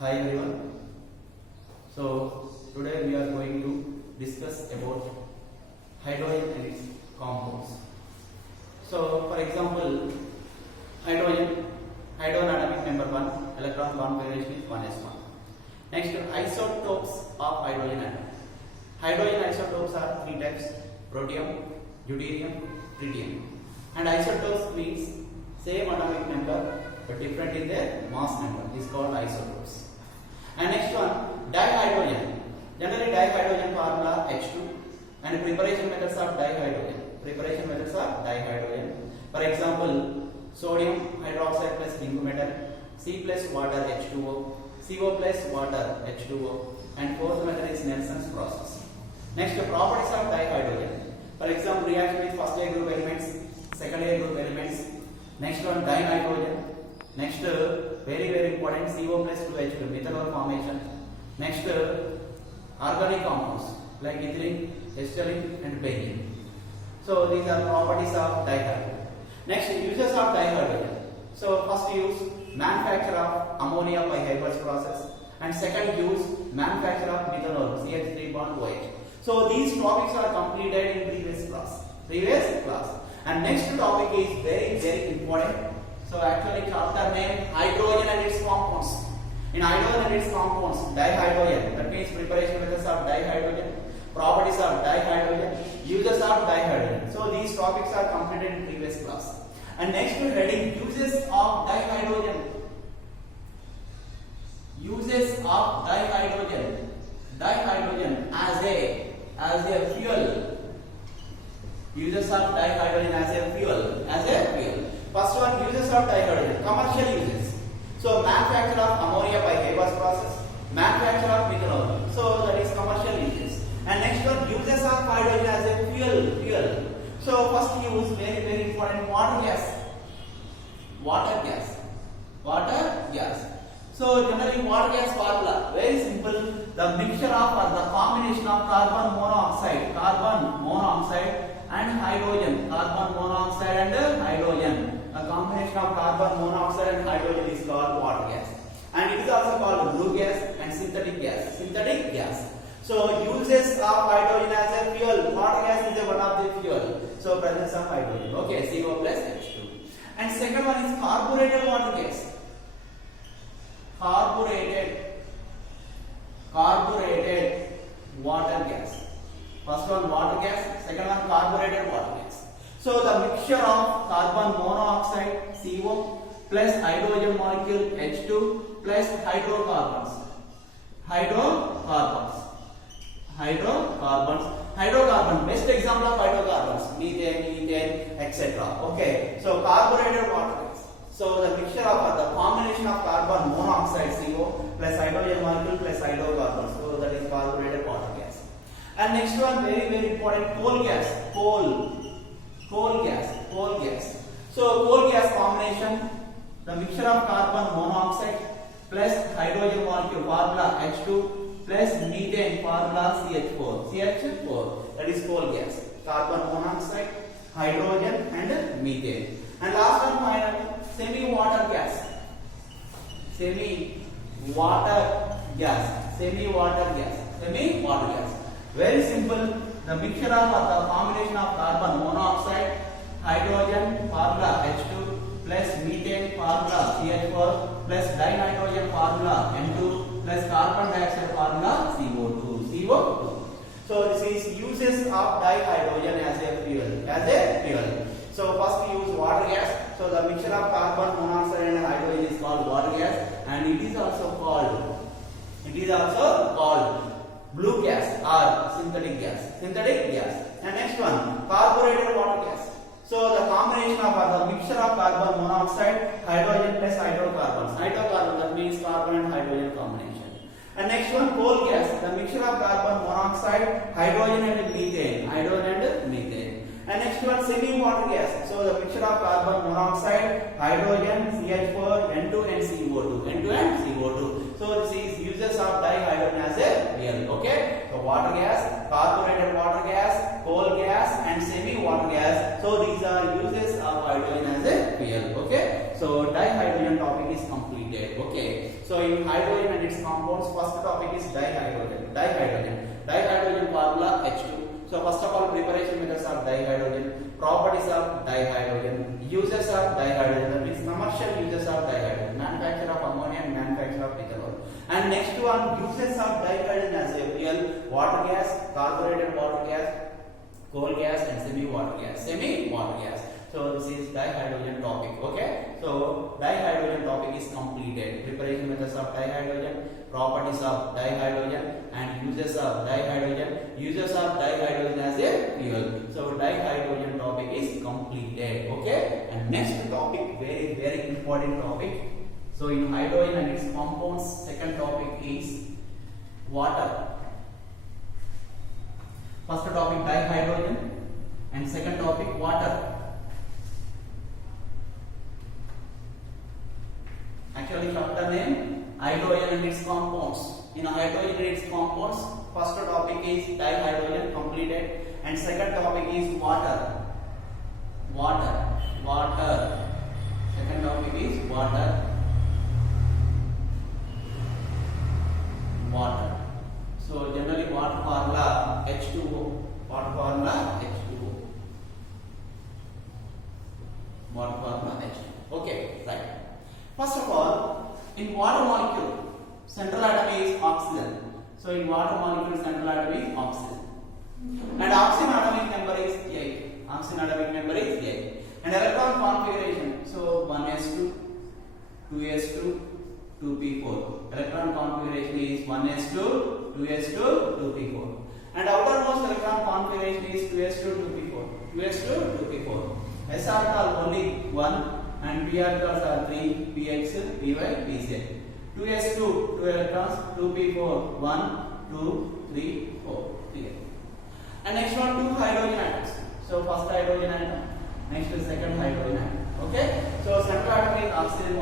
Hi everyone. So today we are going to discuss about hydrogen and its compounds. So for example, hydrogen atomic number 1, electron configuration is 1s1. Next, isotopes of hydrogen atom. Hydrogen isotopes are three types: protium, deuterium, tritium. And isotopes means same atomic number but different in their mass number is called isotopes. And next one, dihydrogen. Generally dihydrogen formula H2 and preparation methods of dihydrogen. Preparation methods of dihydrogen. For example, sodium hydroxide plus zinc metal, C plus water H2O, CO plus water H2O, and fourth method is Nelson's process. Next, properties of dihydrogen. For example, reaction with first layer group elements, second layer group elements. Next one, dinitrogen. Next, very important, CO plus 2H2, methanol formation. Next, organic compounds like ethylene, acetylene, and benzene. So these are properties of dihydrogen. Next, uses of dihydrogen. So first use, manufacture of ammonia by Haber's process, and second use, manufacture of methanol, CH3 bond OH. So these topics are completed in previous class. And next topic is very important. So actually chapter name, hydrogen and its compounds. In hydrogen and its compounds, dihydrogen, that means preparation methods of dihydrogen, properties of dihydrogen, uses of dihydrogen. So these topics are completed in previous class. And next heading, uses of dihydrogen. Uses of dihydrogen. Dihydrogen as a fuel. Uses of dihydrogen as a fuel. First one, uses of dihydrogen, commercial uses. So manufacture of ammonia by Haber's process, manufacture of methanol. So that is commercial uses. And next one, uses of hydrogen as a fuel. So first use, very important, water gas. So generally water gas formula, very simple. The mixture of or the combination of carbon monoxide and hydrogen. A combination of carbon monoxide and hydrogen is called water gas. And it is also called blue gas and synthetic gas. So uses of hydrogen as a fuel. Water gas is one of the fuel. So presence of hydrogen. Okay, CO plus H2. And second one is carbureted water gas. Carbureted water gas. First one water gas, second one carbureted water gas. So the mixture of carbon monoxide CO plus hydrogen molecule H2 plus hydrocarbons. Best example of hydrocarbons, methane, etc. Okay, so carbureted water gas. So the mixture of the combination of carbon monoxide CO plus hydrogen molecule plus hydrocarbons. So that is carbureted water gas. And next one, very important, coal gas. So coal gas combination, the mixture of carbon monoxide plus hydrogen molecule formula H2 plus methane formula CH4. That is coal gas. Carbon monoxide, hydrogen, and methane. And last one, final, semi-water gas. Very simple. The mixture of the combination of carbon monoxide, hydrogen formula H2 plus methane formula CH4 plus dinitrogen formula N2 plus carbon dioxide formula CO2. So this is uses of dihydrogen as a fuel. So first use water gas. So the mixture of carbon monoxide and hydrogen is called water gas, and it is also called blue gas or synthetic gas. And next one, carbureted water gas. So the combination of the mixture of carbon monoxide, hydrogen plus hydrocarbons. That means carbon and hydrogen combination. And next one, coal gas. The mixture of carbon monoxide, hydrogen and methane. And next one, semi-water gas. So the mixture of carbon monoxide, hydrogen, CH4, N2 and CO2. So this is uses of dihydrogen as a fuel. Okay. So water gas, carbureted water gas, coal gas, and semi-water gas. So these are uses of hydrogen as a fuel. Okay. So dihydrogen topic is completed. Okay. So in hydrogen and its compounds, first topic is dihydrogen. Dihydrogen formula H2. So first of all, preparation methods of dihydrogen, properties of dihydrogen, uses of dihydrogen, that means commercial uses of dihydrogen, manufacture of ammonia and manufacture of ethanol. And next one, uses of dihydrogen as a fuel, water gas, carbureted water gas, coal gas and semi-water gas. So this is dihydrogen topic. Okay. So dihydrogen topic is completed. Preparation methods of dihydrogen, properties of dihydrogen, and uses of dihydrogen. Uses of dihydrogen as a fuel. So dihydrogen topic is completed. Okay. And next topic, very important topic. So in hydrogen and its compounds, second topic is water. First topic dihydrogen and second topic water. Actually from the name, hydrogen and its compounds. In hydrogen and its compounds, first topic is dihydrogen completed and second topic is water. Second topic is water. So generally water formula H2O. Water formula H2O. Okay, right. First of all, in water molecule, central atom is oxygen. So in water molecule, central atom is oxygen. And oxygen atomic number is 8. And electron configuration, so 1s2, 2s2, 2p4. Electron configuration is 1s2, 2s2, 2p4. And outermost electron configuration is 2s2, 2p4. S orbital only 1 and p orbitals are 3, px, py, pz. 2s2, 2 electrons, 2p4, 1, 2, 3, 4. Clear. And next one, 2 hydrogen atoms. So first hydrogen atom, next is second hydrogen atom. Okay? So central atom is oxygen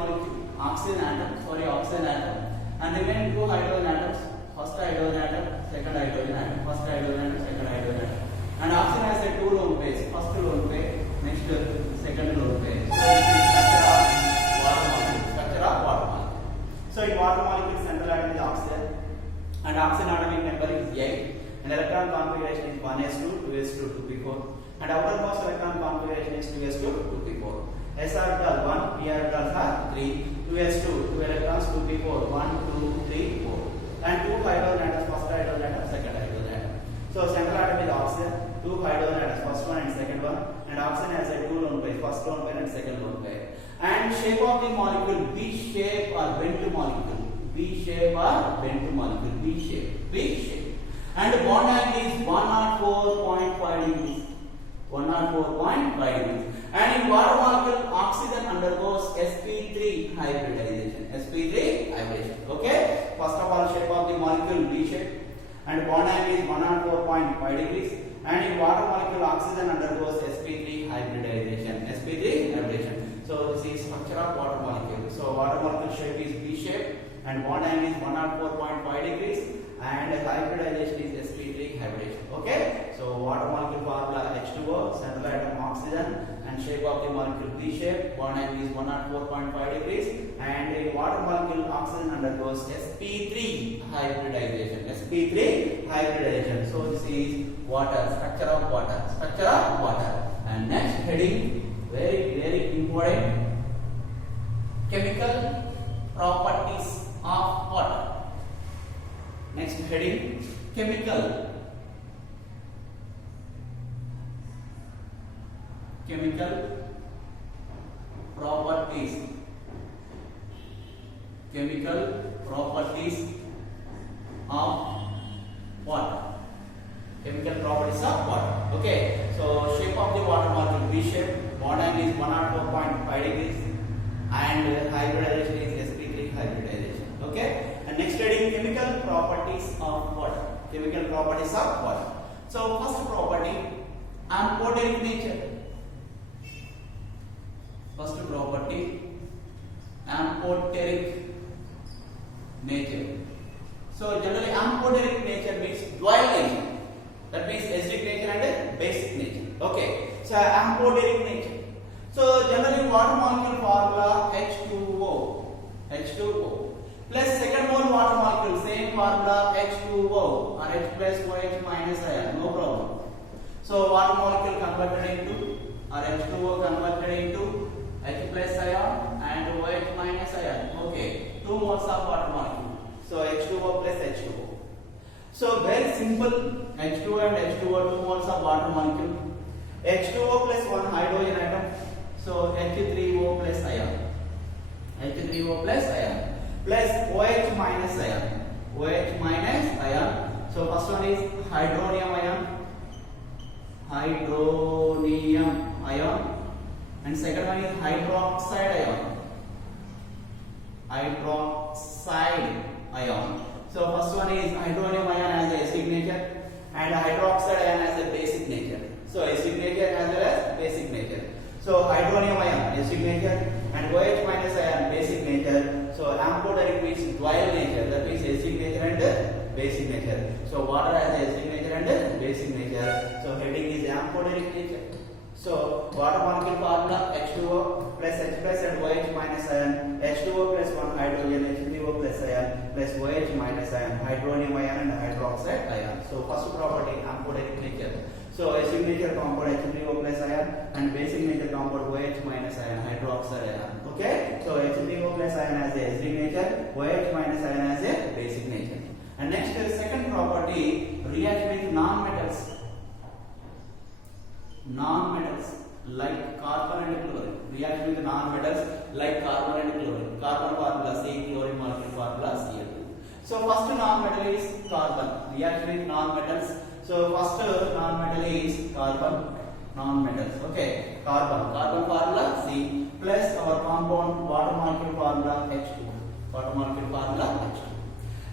atom, and remaining 2 hydrogen atoms, first hydrogen atom, second hydrogen atom, first hydrogen atom, second hydrogen atom. And oxygen has a 2 lone pairs, first lone pair, next second lone pair. Structure of water molecule. So in water molecule, central atom is oxygen, and oxygen atomic number is 8, and electron configuration is 1s2, 2s2, 2p4, and outermost electron configuration is 2s2, 2p4. S orbital 1, p orbitals are 3, 2s2, 2 electrons, 2p4, 1, 2, 3, 4. And 2 hydrogen atoms, first hydrogen atom, second hydrogen atom. So central atom is oxygen, 2 hydrogen atoms, first one and second one, and oxygen has a 2 lone pair, first lone pair and second lone pair. And shape of the molecule, V shape or bent molecule. V shape. And bond angle is 104.5 degrees. 104.5 degrees. And in water molecule, oxygen undergoes sp3 hybridization. Okay. First of all, shape of the molecule V shape, and bond angle is 104.5 degrees. And in water molecule, oxygen undergoes sp3 hybridization. So this is structure of water molecule. So water molecule shape is V shape, and bond angle is 104.5 degrees, and hybridization is sp3 hybridization. Okay. So water molecule formula H2O, central atom oxygen, and shape of the molecule V shape, bond angle is 104.5 degrees, and in water molecule oxygen undergoes sp3 hybridization. So this is water, structure of water. And next heading, very important, chemical properties of water. Next heading, chemical properties of water. Okay, so shape of the water molecule V shape, bond angle is 104.5 degrees, and hybridization is sp3 hybridization. Okay, and next heading, chemical properties of water. So first property, amphoteric nature. So generally amphoteric nature means dual nature. That means acidic nature and basic nature. Okay, so amphoteric nature. So generally water molecule formula H2O plus formula H2O or H plus OH minus ion, no problem. So water molecule converted into or H2O converted into H plus ion and OH minus ion. Okay, 2 moles of water molecule. So H2O plus H2O. So very simple, H2O and H2O, 2 moles of water molecule. H2O plus 1 hydrogen atom. So H3O plus ion. H3O plus ion. Plus OH minus ion. OH minus ion. So first one is hydronium ion. Hydronium ion. And second one is hydroxide ion. Hydroxide ion. So first one is hydronium ion as a acid nature and hydroxide ion as a basic nature. So acid nature as well as basic nature. So hydronium ion acid nature and OH minus ion basic nature. So amphoteric means dual nature, that means acid nature and basic nature. So water has acid nature and basic nature. So heading is amphoteric nature. So water molecule formula H2O plus H plus and OH minus ion, H2O plus 1 hydrogen, H3O plus ion plus OH minus ion, hydronium ion and hydroxide ion. So first property amphoteric nature. So acid nature compound H3O plus ion and basic nature compound OH minus ion, hydroxide ion. Okay? So H3O plus ion as a acid nature, OH minus ion as a basic nature. And next second property, react with non-metals. Non-metals like carbon and chlorine. React with non-metals like carbon and chlorine. Carbon formula C, chlorine molecule formula Cl2. So first non-metal is carbon. React with non-metals. So first non-metal is carbon. Non-metals. Okay. Carbon formula C plus our compound water molecule formula H2. Water molecule formula H2.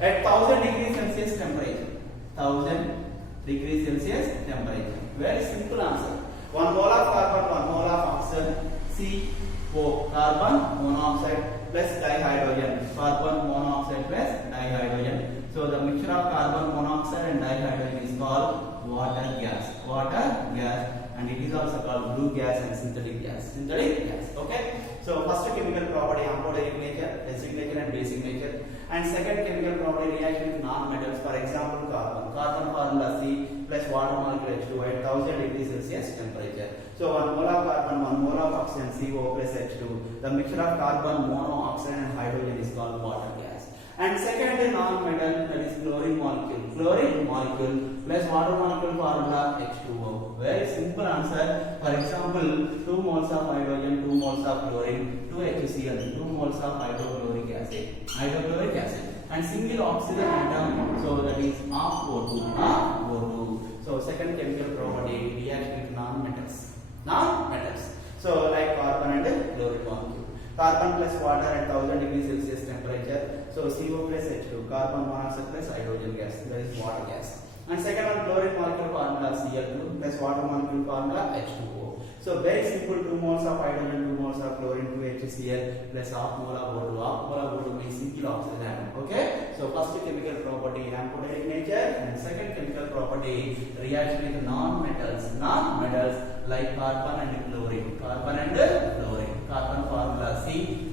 At 1000 degrees Celsius temperature. 1000 degrees Celsius temperature. Very simple answer. 1 mole of carbon, 1 mole of oxygen, CO, carbon monoxide plus dihydrogen, carbon monoxide plus dihydrogen. So the mixture of carbon monoxide and dihydrogen is called water gas. Water gas, and it is also called blue gas and synthetic gas. Synthetic gas. Okay. So first chemical property amphoteric nature, acid nature and basic nature. And second chemical property reaction with non-metals. For example, carbon. Carbon formula C plus water molecule H2 at 1000 degrees Celsius temperature. So 1 mole of carbon, 1 mole of oxygen, CO plus H2. The mixture of carbon, monoxide and hydrogen is called water gas. And second non-metal, that is chlorine molecule. Chlorine molecule plus water molecule formula H2O. Very simple answer. For example, 2 moles of hydrogen, 2 moles of chlorine, 2 HCl, 2 moles of hydrochloric acid. Hydrochloric acid. And single oxygen atom, so that is half O2. Half O2. So second chemical property reacts with non-metals. Non-metals. So like carbon and chlorine molecule. Carbon plus water at 1000 degrees Celsius temperature. So CO plus H2, carbon monoxide plus hydrogen gas, that is water gas. And second one, chlorine molecule formula Cl2 plus water molecule formula H2O. So very simple, 2 moles of hydrogen, 2 moles of chlorine, 2 HCl plus half mole of O2. Half mole of O2 means single oxygen atom. Okay. So first chemical property amphoteric nature, and second chemical property reacts with non-metals. Non-metals like carbon and chlorine. Carbon and chlorine. Carbon formula C,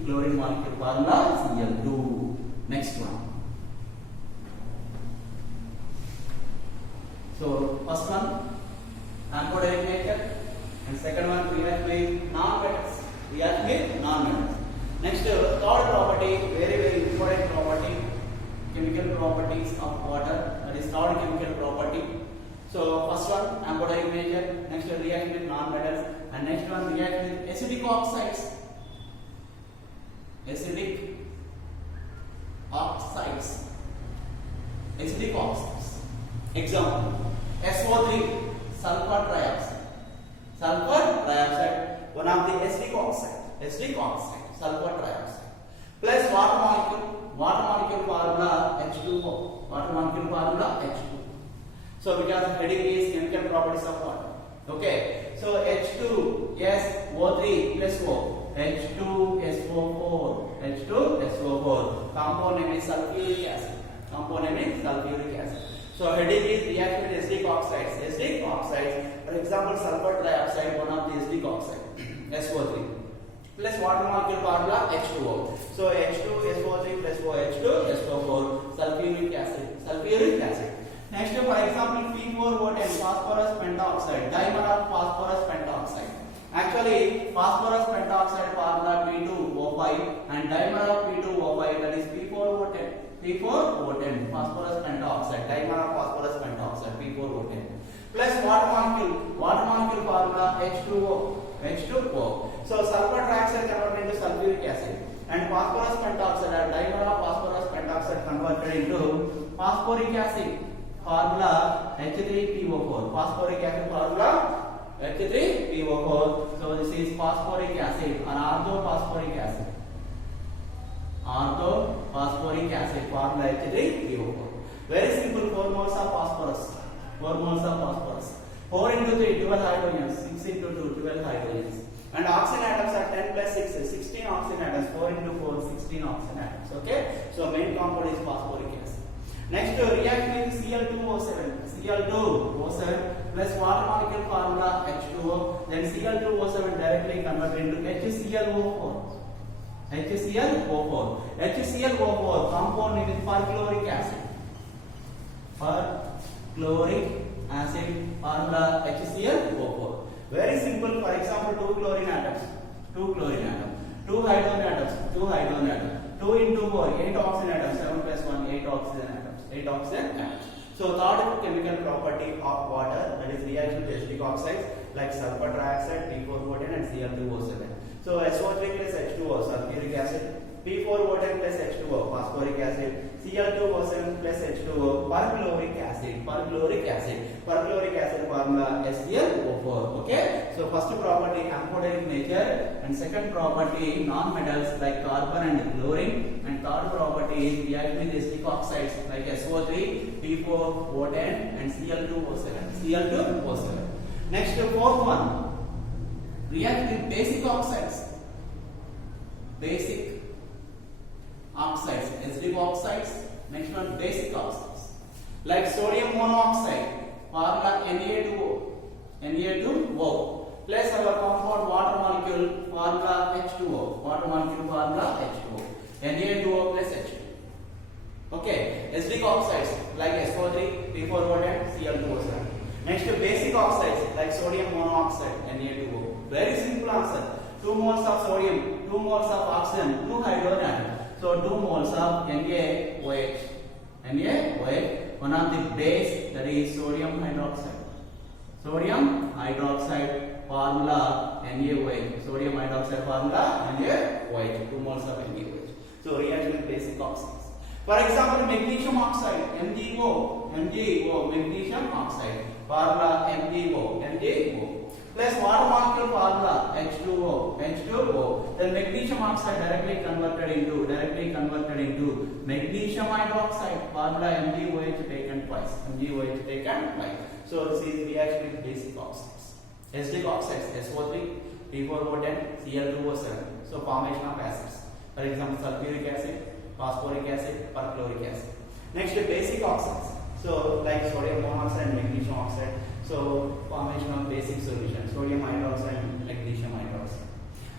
chlorine molecule formula Cl2. Next one. So first one amphoteric nature, and second one react with non-metals. React with non-metals. Next third property, very important property, chemical properties of water. That is third chemical property. So first one amphoteric nature. Next one react with non-metals, and next one react with acidic oxides. Acidic oxides. Acidic oxides. Example: SO3, sulfur trioxide. Sulfur trioxide, one of the acidic oxide. Acidic oxide, sulfur trioxide. Plus water molecule. Water molecule formula H2O. Water molecule formula H2O. So because heading is chemical properties of water. Okay. So H2SO3 plus O. H2SO4. H2SO4. Compound name is sulfuric acid. Compound name is sulfuric acid. So heading is react with acidic oxides. Acidic oxides, for example, sulfur trioxide, one of the acidic oxide, SO3. Plus water molecule formula H2O. So H2SO3 plus OH2SO4, sulfuric acid. pentoxide, dimer of phosphorus pentoxide. Actually, phosphorus pentoxide formula P2O5 and dimer of P2O5, that is P4O10. P4O10, phosphorus pentoxide, dimer of phosphorus pentoxide, P4O10. Plus water molecule formula H2O. So sulfur trioxide converted into sulfuric acid, and phosphorus pentoxide or dimer of phosphorus pentoxide converted into phosphoric acid, formula H3PO4. Phosphoric acid formula H3PO4. So this is phosphoric acid or orthophosphoric acid. Orthophosphoric acid formula H3PO4. Very simple, 4 moles of phosphorus. 4 moles of phosphorus. 4 into 3, 12 hydrogens. 6 into 2, 12 hydrogens. And oxygen atoms are 10 plus 6, 16 oxygen atoms. 4 into 4, 16 oxygen atoms. Okay? So main compound is phosphoric acid. Next, react with Cl2O7. Cl2O7 plus water molecule formula H2O. Then Cl2O7 directly converted into HClO4. HClO4. HClO4 compound with perchloric acid. Perchloric acid formula HClO4. Very simple. For example, 2 chlorine atoms. 2 chlorine atoms. 2 hydrogen atoms. 2 hydrogen atoms. 2 into 4, 8 oxygen atoms. 7 plus 1, 8 oxygen atoms. 8 oxygen atoms. So third chemical property of water, that is reaction with acidic oxides like sulfur trioxide, P4O10 and Cl2O7. So SO3 plus H2O, sulfuric acid. P4O10 plus H2O, phosphoric acid. Cl2O7 plus H2O, perchloric acid. Perchloric acid formula SeO4. Okay. So first property amphoteric nature, and second property non-metals like carbon and chlorine, and third property is reaction with acidic oxides like SO3, P4O10 and Cl2O7. Next, fourth one, react with basic oxides. Basic oxides, acidic oxides. Next one, basic oxides like sodium monoxide, formula Na2O plus our compound water molecule formula H2O. Na2O plus H2O. Okay, acidic oxides like SO3, P4O10, Cl2O7. Next, basic oxides like sodium monoxide, Na2O. Very simple answer. 2 moles of sodium, 2 moles of oxygen, 2 hydrogen atoms. So 2 moles of NaOH. One of the base, that is sodium hydroxide. Sodium hydroxide formula NaOH. Sodium hydroxide formula NaOH. 2 moles of NaOH. So reaction with basic oxides. For example, magnesium oxide, MgO, magnesium oxide, formula MgO, plus water molecule formula H2O, then magnesium oxide directly converted into magnesium hydroxide, formula MgOH taken twice, So this is reaction with basic oxides. Acidic oxides, SO3, P4O10, Cl2O7. So formation of acids. For example, sulfuric acid, phosphoric acid, perchloric acid. Next, basic oxides. So like sodium monoxide and magnesium oxide. So formation of basic solution, sodium hydroxide and magnesium hydroxide.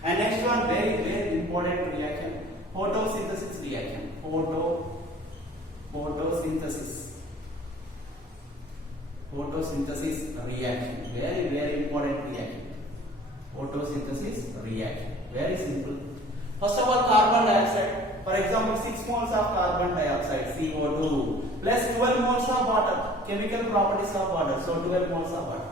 And next one, very, very important reaction, photosynthesis reaction. Photosynthesis reaction. Very, very important reaction. Photosynthesis reaction. Very simple. First of all, carbon dioxide. For example, 6 moles of carbon dioxide, CO2, plus 12 moles of water. Chemical properties of water. So 12 moles of water.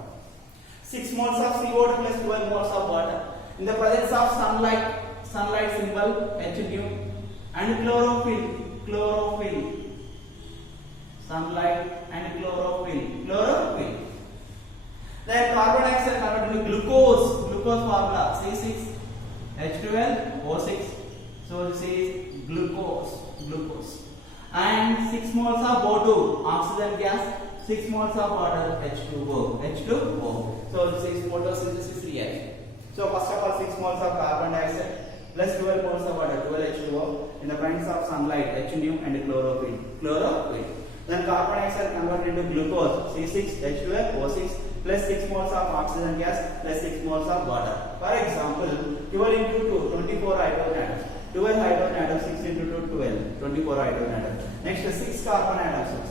6 moles of CO2 plus 12 moles of water. In the presence of sunlight symbol H and chlorophyll. Sunlight and chlorophyll. Then carbon dioxide converted to glucose formula C6H12O6. So this is glucose. And 6 moles of O2, oxygen gas, 6 moles of water, H2O. So this is photosynthesis reaction. So first of all, 6 moles of carbon dioxide plus 12 moles of water, 12 H2O, in the presence of sunlight, H and chlorophyll. Then carbon dioxide converted into glucose, C6H12O6, plus 6 moles of oxygen gas plus 6 moles of water. For example, 12 into 2, 24 hydrogen atoms. 12 hydrogen atoms, 6 into 2, 12, 24 hydrogen atoms. Next, 6 carbon atoms.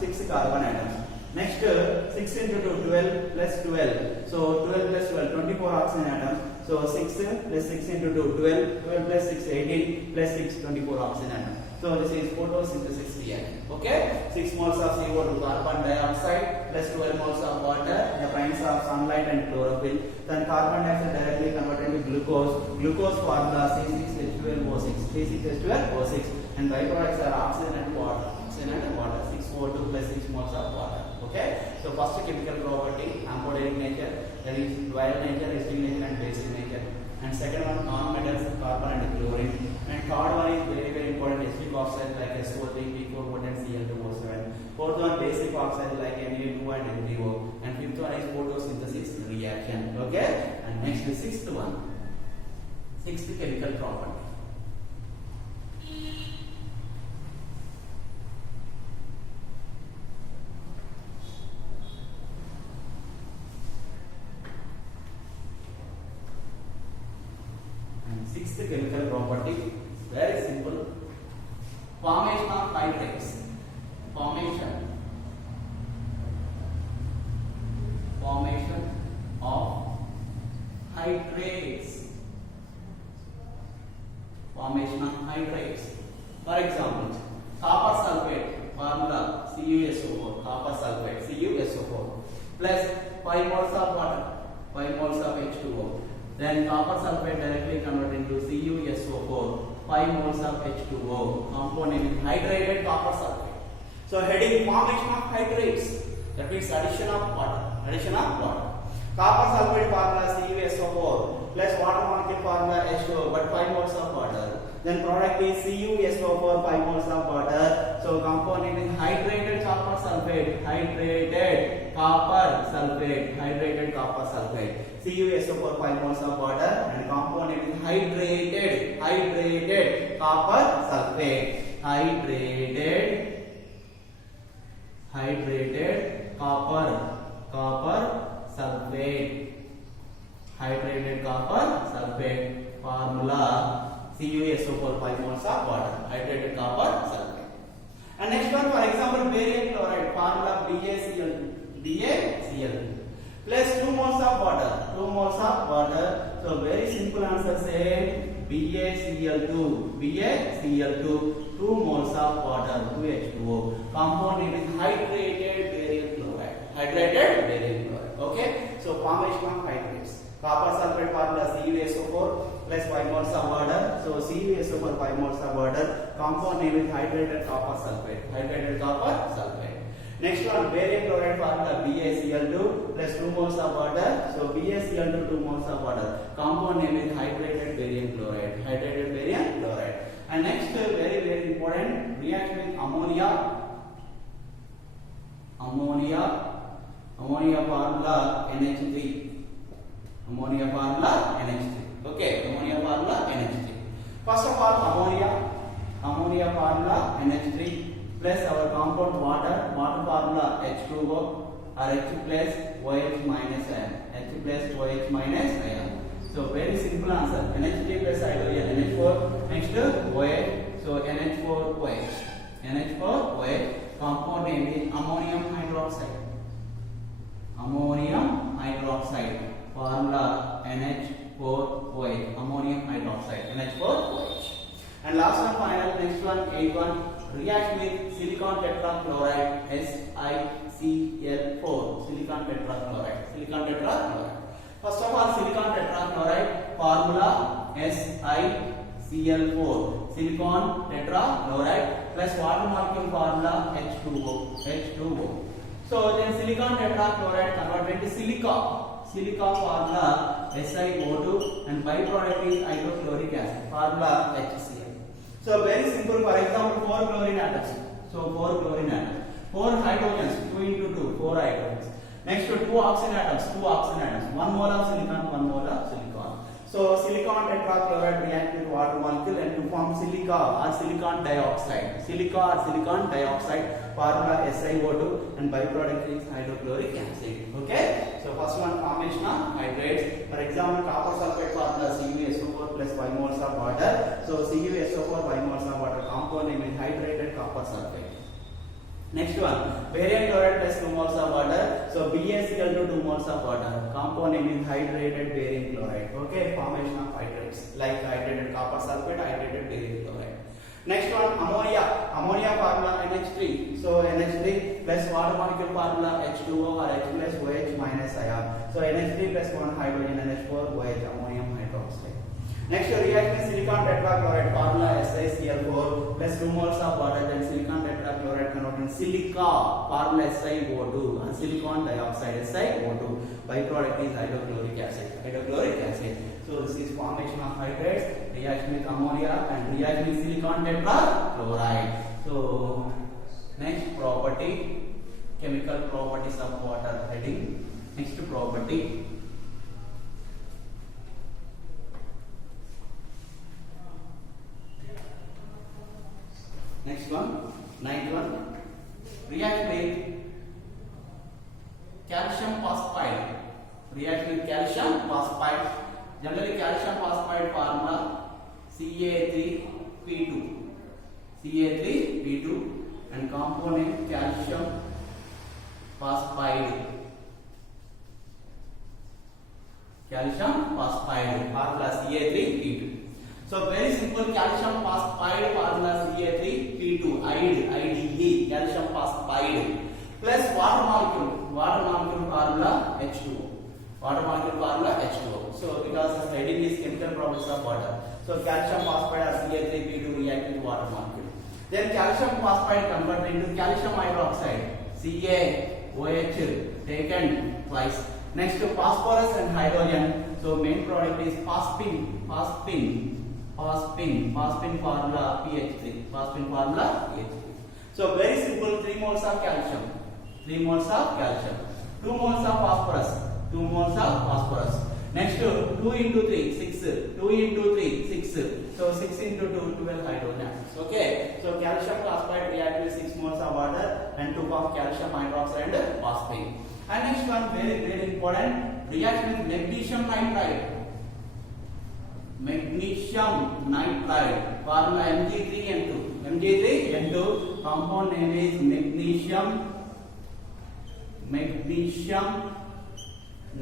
Next 6 into 2, 12 plus 12. So 12 plus 12, 24 oxygen atoms. So 6 plus 6 into 2, 12, 12 plus 6, 18 plus 6, 24 oxygen atoms. So this is photosynthesis reaction. Okay, 6 moles of CO2 carbon dioxide plus 12 moles of water in the presence of sunlight and chlorophyll. Then carbon dioxide directly converted into glucose. Glucose formula C6H12O6. C6H12O6. And byproducts are oxygen and water. Oxygen and water. 6O2 plus 6 moles of water. Okay. So first chemical property, amphoteric nature, that is viral nature, acidic nature, and basic nature. And second one, non-metals, carbon and chlorine. And third one is very very important, acidic oxide like SO3, P4, and Cl2O7. Fourth one, basic oxide like Na2 and N3O. And fifth one is photosynthesis reaction. Okay. And next the sixth one, sixth chemical property. Sixth chemical property, very simple. Formation of hydrates. Formation of hydrates. Formation of hydrates. For example, copper sulfate formula CuSO4. Copper sulfate CuSO4 plus 5 moles of water, 5 moles of H2O. Then copper sulfate directly converted into CuSO4, 5 moles of H2O. Compound name is hydrated copper sulfate. So heading formation of hydrates. That means addition of water. Addition of water. Copper sulfate formula CuSO4 plus water molecule formula H2O, but 5 moles of water. Then product is CuSO4, 5 moles of water. So compound name is hydrated copper sulfate. Hydrated copper sulfate. Hydrated copper sulfate. CuSO4, 5 moles of water, and compound name is hydrated copper sulfate. Hydrated copper sulfate. Hydrated copper sulfate formula CuSO4, 5 moles of water. Hydrated copper sulfate. And next one, for example, barium chloride formula BaCl2 plus 2 moles of water. 2 moles of water. So very simple answer, say BaCl2. 2 moles of water, 2H2O. Compound name is hydrated barium chloride. Hydrated barium chloride. Okay. So formation of hydrates. Copper sulfate formula CuSO4 plus 5 moles of water. So CuSO4, 5 moles of water. Compound name is hydrated copper sulfate. Hydrated copper sulfate. Next one, barium chloride formula BaCl2 plus 2 moles of water. So BaCl2, 2 moles of water. Compound name is hydrated barium chloride. Hydrated barium chloride. And next, very very important, reaction with ammonia. Ammonia formula NH3. Ammonia formula NH3. Okay, ammonia formula NH3. First of all, ammonia formula NH3 plus our compound water formula H2O or H plus OH minus ion. H plus OH minus ion. So very simple answer. NH3 plus hydrogen NH4. Next OH. So NH4OH. NH4OH. Compound name is ammonium hydroxide. Ammonium hydroxide. Formula NH4OH. Ammonium hydroxide. NH4OH. And last one, final, next one, 8th one. React with silicon tetrachloride SiCl4. Silicon tetrachloride. First of all, silicon tetrachloride formula SiCl4. Silicon tetrachloride plus water molecule formula H2O. So then silicon tetrachloride converted into silica. Silica formula SiO2 and byproduct is hydrochloric acid. Formula HCl. So very simple. For example, 4 chlorine atoms. So 4 chlorine atoms. 4 hydrogens. 2 into 2. 4 hydrogens. Next to 2 oxygen atoms. 2 oxygen atoms. 1 mole of silicon. 1 mole of silicon. So silicon tetrachloride react with water molecule and to form silica or silicon dioxide. Silica or silicon dioxide. Formula SiO2 and byproduct is hydrochloric acid. Okay. So first one, formation of hydrates. For example, copper sulfate formula CuSO4 plus 5 moles of water. So CuSO4, 5 moles of water. Compound name is hydrated copper sulfate. Next one, barium chloride plus 2 moles of water. So BaCl to 2 moles of water. Compound name is hydrated barium chloride. Okay, formation of hydrates like hydrated copper sulfate, hydrated barium chloride. Next one, ammonia. Ammonia formula NH3. So NH3 plus water molecule formula H2O or H plus OH minus ion. So NH3 plus 1 hydrogen NH4 OH ammonium hydroxide. Next reaction silicon tetrachloride formula SiCl4 plus 2 moles of water, then silicon tetrachloride converted to silica formula SiO2 and silicon dioxide SiO2. Byproduct is hydrochloric acid. Hydrochloric acid. So this is formation of hydrates, reaction with ammonia and reaction with silicon tetrachloride. So next property, chemical properties of water heading. Next property. Next one, ninth one, react with calcium phosphide. React with calcium phosphide. Generally, calcium phosphide formula Ca3P2. Ca3P2 and component calcium phosphide. Calcium phosphide formula Ca3P2. So very simple, calcium phosphide formula Ca3P2, IDE, calcium phosphide plus water molecule formula H2O. Water molecule formula H2O. So because the heading is chemical properties of water. So calcium phosphide or Ca3P2 react with water molecule. Then calcium phosphide converted into calcium hydroxide, CaOH taken twice. Next to phosphorus and hydrogen. So main product is phosphine formula pH3. Phosphine formula pH3. So very simple, 3 moles of calcium. 3 moles of calcium. 2 moles of phosphorus. 2 moles of phosphorus. Next to 2 into 3, 6. 2 into 3, 6. So 6 into 2, 12 hydrogen atoms. Okay. So calcium phosphide react with 6 moles of water and 2 of calcium hydroxide and phosphine. And next one, very important, react with magnesium nitride. Magnesium nitride formula Mg3N2. Mg3N2 compound name is magnesium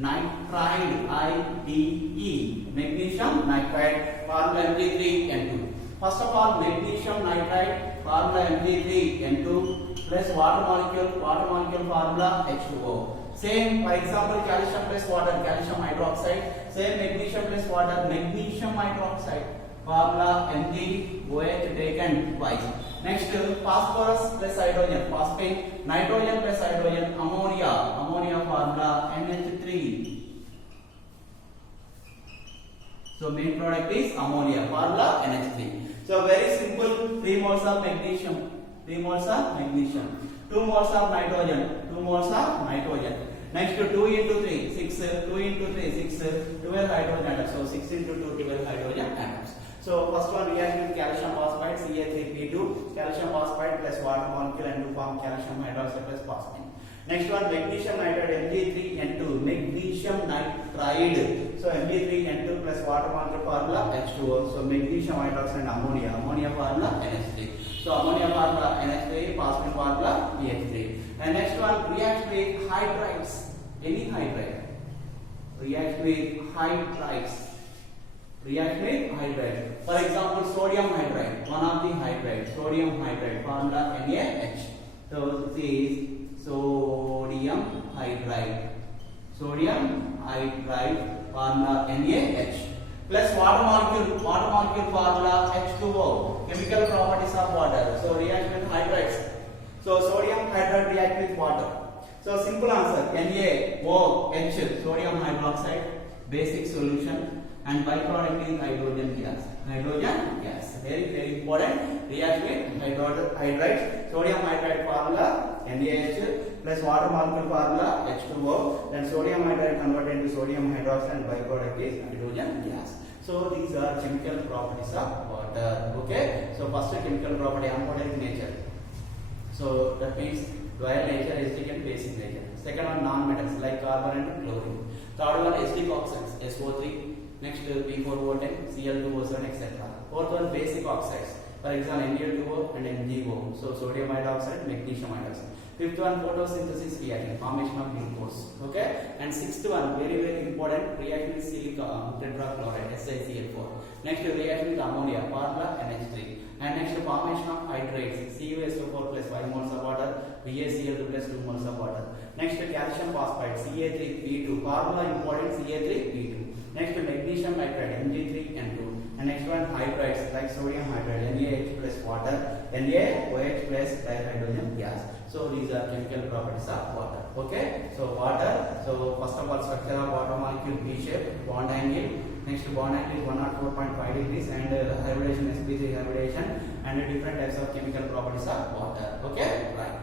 nitride, IDE. Magnesium nitride formula Mg3N2. First of all, magnesium nitride formula Mg3N2 plus water molecule formula H2O. Same, for example, calcium plus water, calcium hydroxide. Same, magnesium plus water, magnesium hydroxide. Formula MgOH taken twice. Next, phosphorus plus hydrogen, phosphine. Nitrogen plus hydrogen, ammonia formula NH3. So main product is ammonia, formula NH3. So very simple, 3 moles of magnesium, 3 moles of magnesium. 2 moles of nitrogen, 2 moles of nitrogen. Next to 2 into 3, 6, 2 into 3, 6, 12 hydrogen atoms. So 6 into 2, 12 hydrogen atoms. So first one react with calcium phosphide, Ca3P2, calcium phosphide plus water molecule and to form calcium hydroxide plus phosphine. Next one, magnesium nitride, Mg3N2, magnesium nitride. So Mg3N2 plus water molecule formula H2O. So magnesium hydroxide and ammonia formula NH3. So ammonia formula NH3, phosphine formula pH3. And next one, react with hydrides. Any hydride. React with hydrides. React with hydride. For example, sodium hydride. One of the hydride. Sodium hydride formula NaH. So this is sodium hydride. Sodium hydride formula NaH. Plus water molecule formula H2O. Chemical properties of water. So react with hydrides. So sodium hydride react with water. So simple answer, NaOH, sodium hydroxide, basic solution, and byproduct is hydrogen gas. Hydrogen gas, very important. React with hydrides. Sodium hydride formula NaH plus water molecule formula H2O. Then sodium hydride converted into sodium hydroxide and byproduct is hydrogen gas. So these are chemical properties of water. Okay. So first chemical property, amphoteric nature. So that means dual nature, acidic and basic nature. Second one, non-metals like carbon and chlorine. Third one, acidic oxides, SO3. Next, P4O10, Cl2O7, etc. Fourth one, basic oxides, For example, Na2O and MgO. So sodium hydroxide, magnesium hydroxide. Fifth one, photosynthesis reaction, formation of glucose. Okay. And sixth one, very very important, reaction with silicon tetrachloride, SiCl4. Next reaction with ammonia, formula NH3. And next formation of hydrates, CuSO4 plus 5 moles of water, BaCl2 plus 2 moles of water. Next calcium phosphide, Ca3P2, formula important, Ca3P2. Next magnesium nitride, Mg3N2. And next one hydrides like sodium hydride, NaH plus water, NaOH plus dihydrogen gas. So these are chemical properties of water. Okay. So water. So first of all, structure of water molecule B shape, bond angle. Next bond angle is 104.5 degrees and hybridization sp3 hybridization and different types of chemical properties of water. Okay. Right.